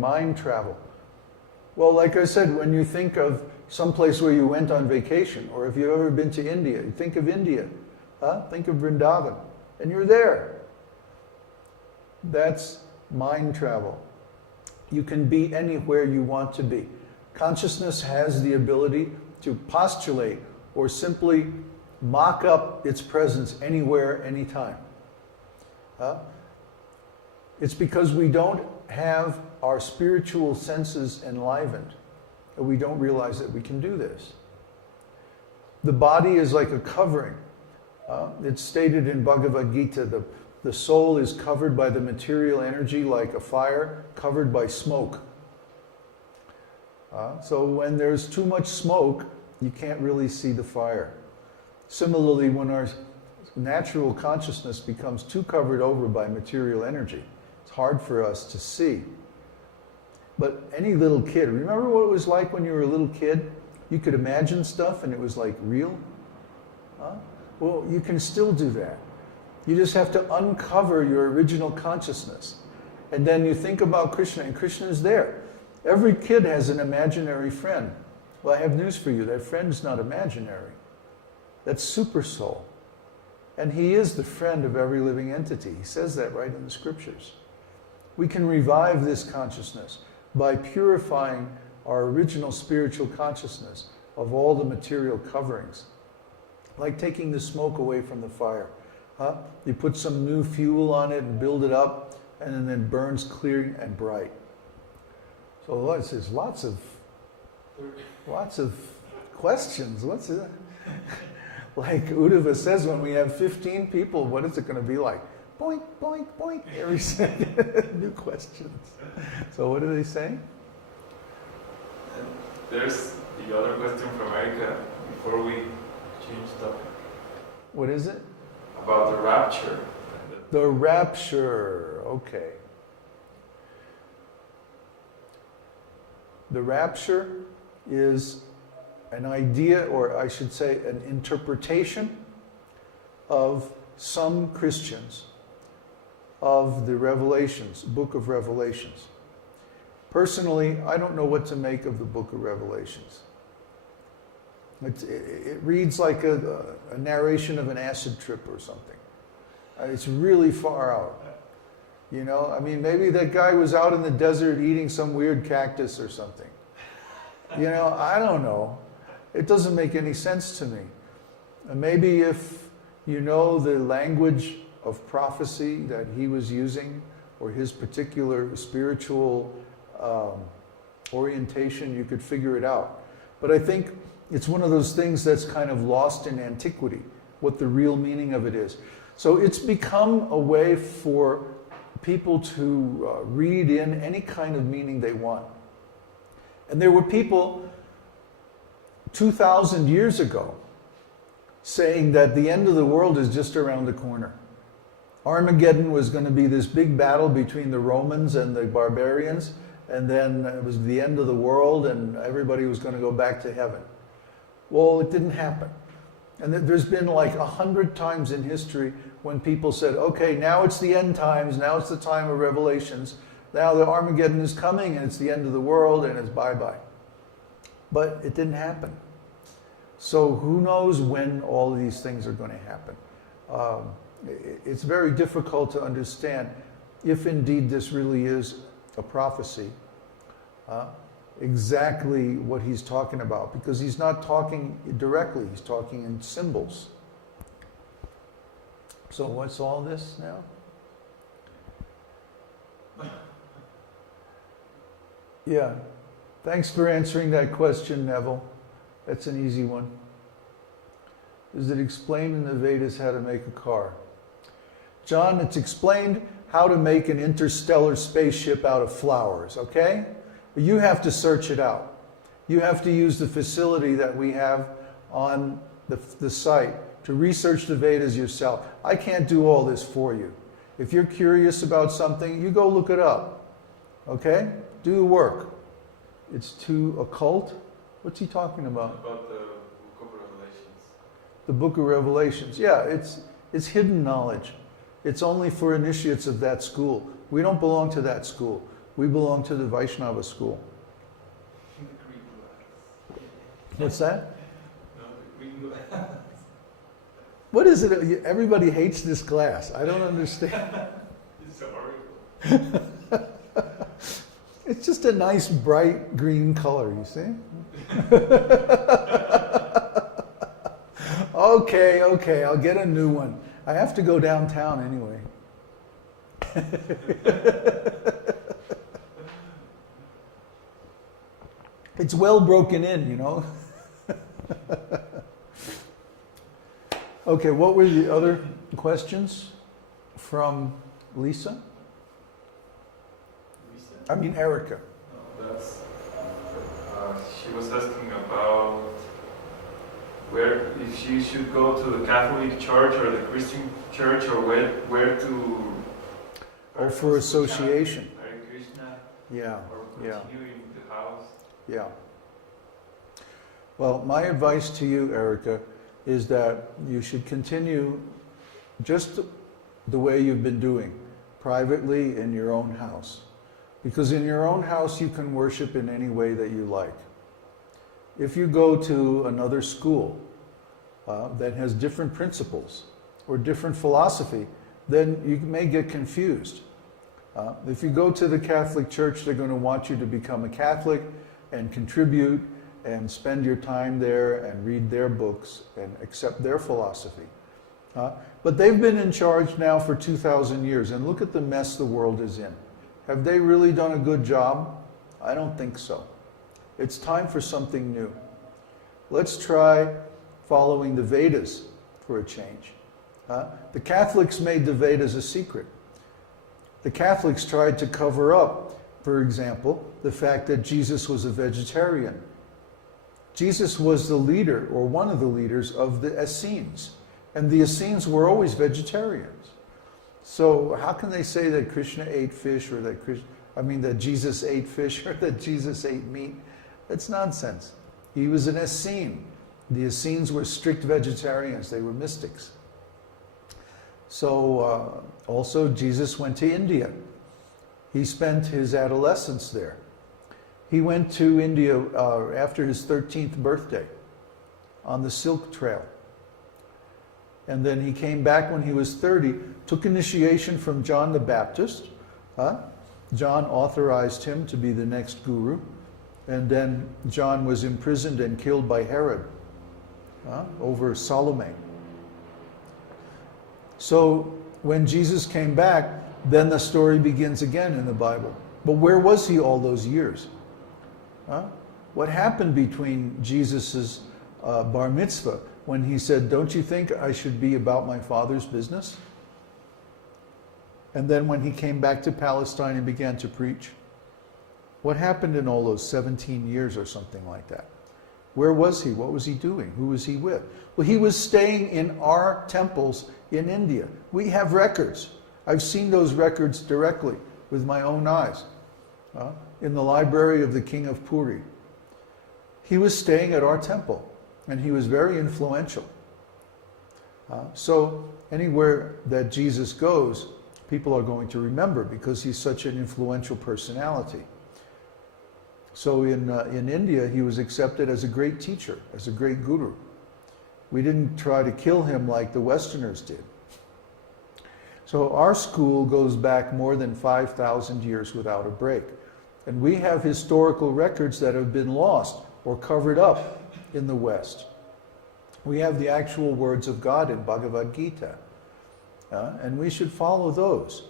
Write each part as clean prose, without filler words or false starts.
Mind travel. Well, like I said, when you think of some place where you went on vacation, or if you've ever been to India, you think of India, think of Vrindavan, and you're there. That's mind travel. You can be anywhere you want to be. Consciousness has the ability to postulate or simply mock up its presence anywhere, anytime. It's because we don't have our spiritual senses enlivened that we don't realize that we can do this. The body is like a covering. It's stated in Bhagavad Gita, the soul is covered by the material energy like a fire covered by smoke. So when there's too much smoke, you can't really see the fire. Similarly, when our natural consciousness becomes too covered over by material energy, it's hard for us to see. But any little kid, remember what it was like when you were a little kid? You could imagine stuff and it was like real? Well, you can still do that. You just have to uncover your original consciousness. And then you think about Krishna, and Krishna is there. Every kid has an imaginary friend. Well, I have news for you. That friend's not imaginary. That's super soul. And he is the friend of every living entity. He says that right in the scriptures. We can revive this consciousness by purifying our original spiritual consciousness of all the material coverings. Like taking the smoke away from the fire. You put some new fuel on it and build it up, and then it burns clear and bright. So there's lots of questions. What's it? Like Uddhava says, when we have 15 people, what is it going to be like? Boink, boink, boink, every second. New questions. So what are they saying? There's the other question from America before we change topic. What is it? About the rapture. The rapture, okay. The rapture is an idea, or I should say an interpretation of some Christians of the Revelations, Book of Revelations. Personally, I don't know what to make of the Book of Revelations. It reads like a narration of an acid trip or something. It's really far out. You know, I mean, maybe that guy was out in the desert eating some weird cactus or something. You know, I don't know. It doesn't make any sense to me. And maybe if you know the language of prophecy that he was using, or his particular spiritual orientation, you could figure it out. But I think it's one of those things that's kind of lost in antiquity, what the real meaning of it is. So it's become a way for people to read in any kind of meaning they want. And there were people 2,000 years ago saying that the end of the world is just around the corner. Armageddon was going to be this big battle between the Romans and the barbarians, and then it was the end of the world and everybody was going to go back to heaven. Well, it didn't happen. And there's been like 100 times in history when people said, okay, now it's the end times, now it's the time of revelations, now the Armageddon is coming and it's the end of the world and it's bye-bye. But it didn't happen. So who knows when all of these things are going to happen. It's very difficult to understand if indeed this really is a prophecy, exactly what he's talking about, because he's not talking directly, he's talking in symbols. So what's all this now? Yeah, thanks for answering that question, Neville. That's an easy one. Is it explained in the Vedas how to make a car? John, it's explained how to make an interstellar spaceship out of flowers, okay? But you have to search it out. You have to use the facility that we have on the site to research the Vedas yourself. I can't do all this for you. If you're curious about something, you go look it up, okay? Do the work. It's too occult. What's he talking about? About the Book of Revelations. The Book of Revelations. Yeah, it's hidden knowledge. It's only for initiates of that school. We don't belong to that school. We belong to the Vaishnava school. The green glass. What's that? No, the green glass. What is it? Everybody hates this glass. I don't understand. It's horrible. It's just a nice bright green color, you see? Okay, I'll get a new one. I have to go downtown anyway. It's well broken in, you know. Okay, what were the other questions from Lisa? I mean Erica. No, that's. She was asking about where, if she should go to the Catholic Church or the Christian Church, or where to. Or for association. Hare Krishna. Yeah, Or yeah. continue in the house. Yeah. Well, my advice to you, Erica, is that you should continue just the way you've been doing, privately in your own house. Because in your own house you can worship in any way that you like. If you go to another school that has different principles or different philosophy, then you may get confused. If you go to the Catholic Church, they're going to want you to become a Catholic and contribute and spend your time there and read their books and accept their philosophy. But they've been in charge now for 2,000 years, and look at the mess the world is in. Have they really done a good job? I don't think so. It's time for something new. Let's try following the Vedas for a change. The Catholics made the Vedas a secret. The Catholics tried to cover up, for example, the fact that Jesus was a vegetarian. Jesus was the leader, or one of the leaders, of the Essenes. And the Essenes were always vegetarians. So how can they say that Krishna ate fish, or that Jesus ate fish, or that Jesus ate meat? That's nonsense. He was an Essene. The Essenes were strict vegetarians. They were mystics. So also Jesus went to India. He spent his adolescence there. He went to India after his 13th birthday on the Silk Trail. And then he came back when he was 30, took initiation from John the Baptist. John authorized him to be the next guru. And then John was imprisoned and killed by Herod over Salome. So when Jesus came back, then the story begins again in the Bible. But where was he all those years? What happened between Jesus' bar mitzvah when he said, "Don't you think I should be about my Father's business?" And then when he came back to Palestine and began to preach, what happened in all those 17 years or something like that? Where was he? What was he doing? Who was he with? Well, he was staying in our temples in India. We have records. I've seen those records directly with my own eyes in the library of the king of Puri. He was staying at our temple, and he was very influential. So anywhere that Jesus goes, people are going to remember because he's such an influential personality. So in India, he was accepted as a great teacher, as a great guru. We didn't try to kill him like the Westerners did. So our school goes back more than 5,000 years without a break. And we have historical records that have been lost or covered up in the West. We have the actual words of God in Bhagavad Gita. And we should follow those.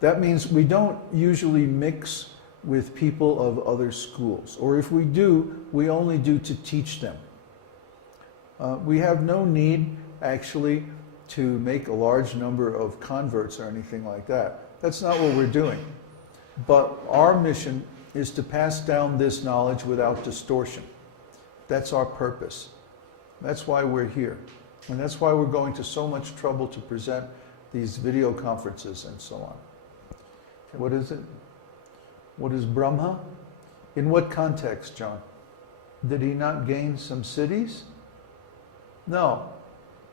That means we don't usually mix with people of other schools. Or if we do, we only do to teach them. We have no need, actually, to make a large number of converts or anything like that. That's not what we're doing. But our mission is to pass down this knowledge without distortion. That's our purpose. That's why we're here. And that's why we're going to so much trouble to present these video conferences and so on. What is it? What is Brahma? In what context, John? Did he not gain some cities? No.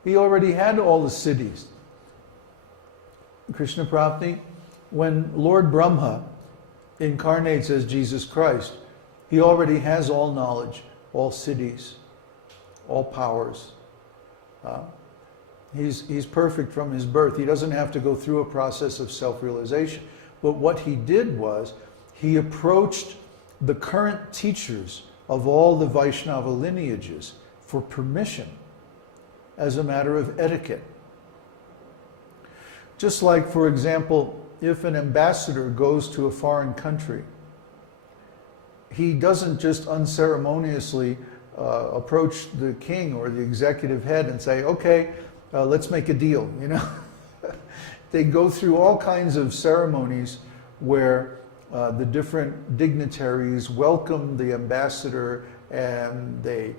He already had all the cities. Krishna Prapti, when Lord Brahma incarnates as Jesus Christ, he already has all knowledge, all siddhis, all powers. He's perfect from his birth. He doesn't have to go through a process of self-realization. But what he did was, he approached the current teachers of all the Vaishnava lineages for permission as a matter of etiquette. Just like, for example, if an ambassador goes to a foreign country, he doesn't just unceremoniously approach the king or the executive head and say, okay, let's make a deal, you know. They go through all kinds of ceremonies where the different dignitaries welcome the ambassador, and they,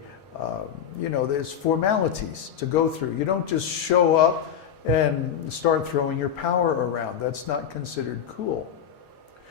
there's formalities to go through. You don't just show up and start throwing your power around. That's not considered cool.